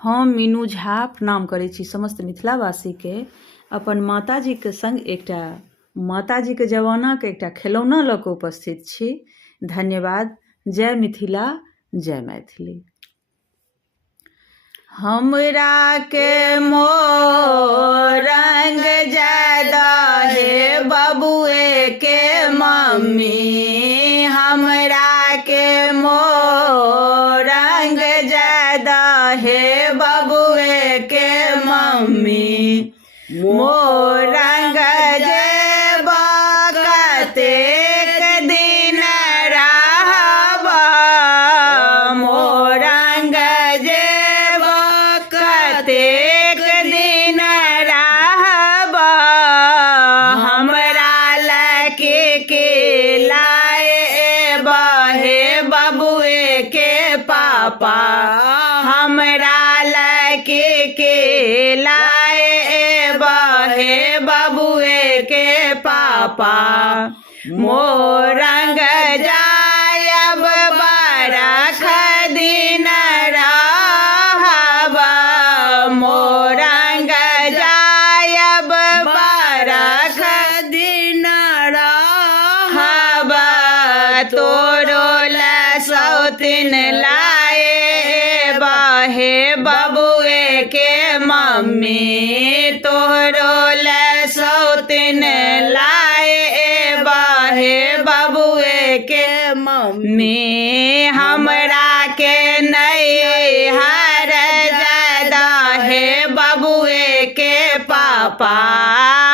हम मीनू झा प्रणाम करै छी समस्त मिथिलावासीके। अपन माताजीके संग एकटा माताजीके जमानाके एकटा खिलौना लऽ कऽ उपस्थित छी। धन्यवाद। जय मिथिला, जय मैथिली। हमरा के मोर रंग ज्यादा हे बबुए के मम्मी, हमरा के मोर रंग ज्यादा हे बबुए के मम्मी। मोर रंग जेबा कतेक दिन रहबा, मोर रंग जेबा कतेक दिन रहबा। हमरा लके के लाए बहे बबुए के पापा, हमरा लके के लाए बहे बबुए के पापा। मोर रंग जायब बरख दिन रहबा, मोर रंग जायब बरख दिन रहबा। तोरो लसौतिन लाए बहे बबुए के मम्मी, तोरो लसौतिन लाए बहे बबुए के मम्मी। हमरा के नैहर ज्यादा हे बबुए के पापा,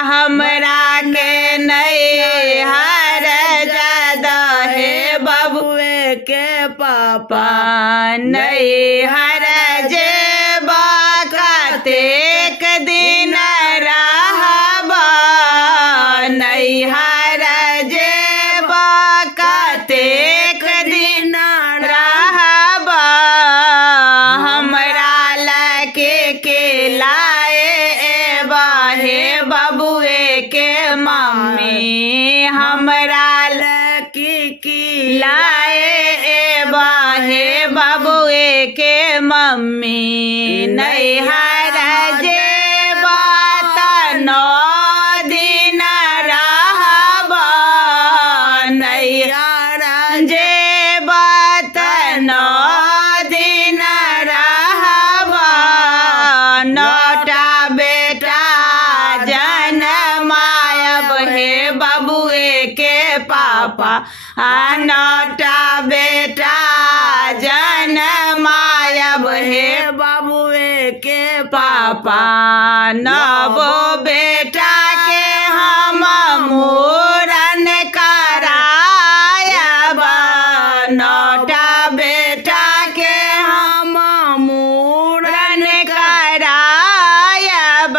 हमरा के नैहर ज्यादा हे बबुए के पापा। नैहर जेबा कतेक दिन रहबा, नैहर जेबा कतेक दिन रहबा। हमरा लके के लाए बहे बबुए के मम्मी, हमरा लके के लाए बहे बबुए के मम्मी। नैहर जेबा त 9 दिन रहबा, नैहर जेबा त 9 दिन रहबा। 9टा बेटा जनमायब हे बबुए के पापा, 9टा बेटा जनमायब हे बबुए के पापा। 9 बेटा के हम मूरन करायब, 9टा बेटा के हम मूरन करायब।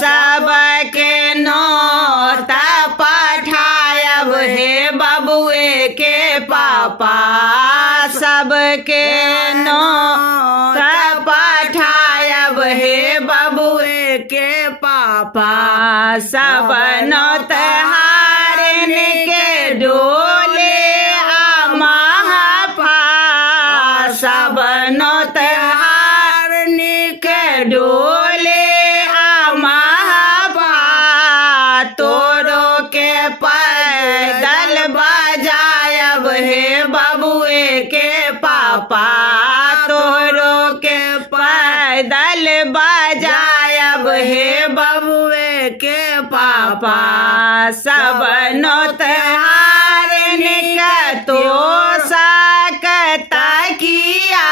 सबके नोता पठायब हे बबुए के पापा, सबके नोता पठायब हे बबुए के पापा। सब नोत हारिन के डोले महफा, सब नोत हारिन के डोले महफा। तोरो के पैदल बजायब हे बबुए के पापा, तोरो के पैदल बजायब हे बबुए के पापा। सब नोत हारिन के तो सकता किया,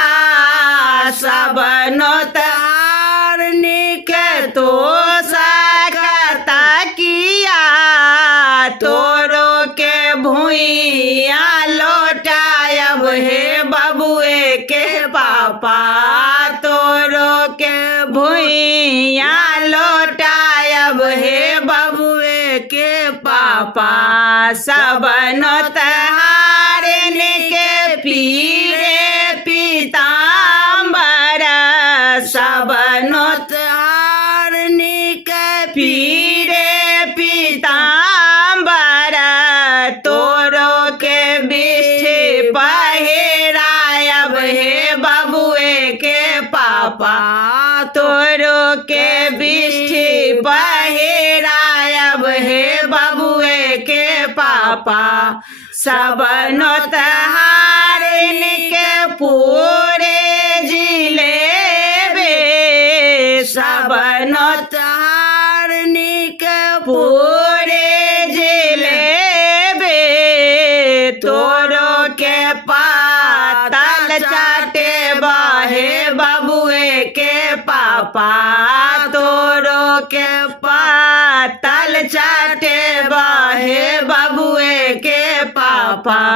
सब नोत हारिन के तो सकता किया। तोरो के भुइया लौटायब हे बबुए के पापा, तोरो के भुइया लौटायब हे बबुए के पापा। सब नोत हारिन के पीरे पीताम्बर, सब नोत हारिन के पीरे पीताम्बर। तोरो के बिष्ठी पहिरायब हे बबुए के पापा, पापा सब नोतहारिन के पूरे जिलेबे सब नोतहारिन के पूरे जिलेबे तोरो के पातल चाटे बाहे बाबुए के पापा तोरो के पातल चाटे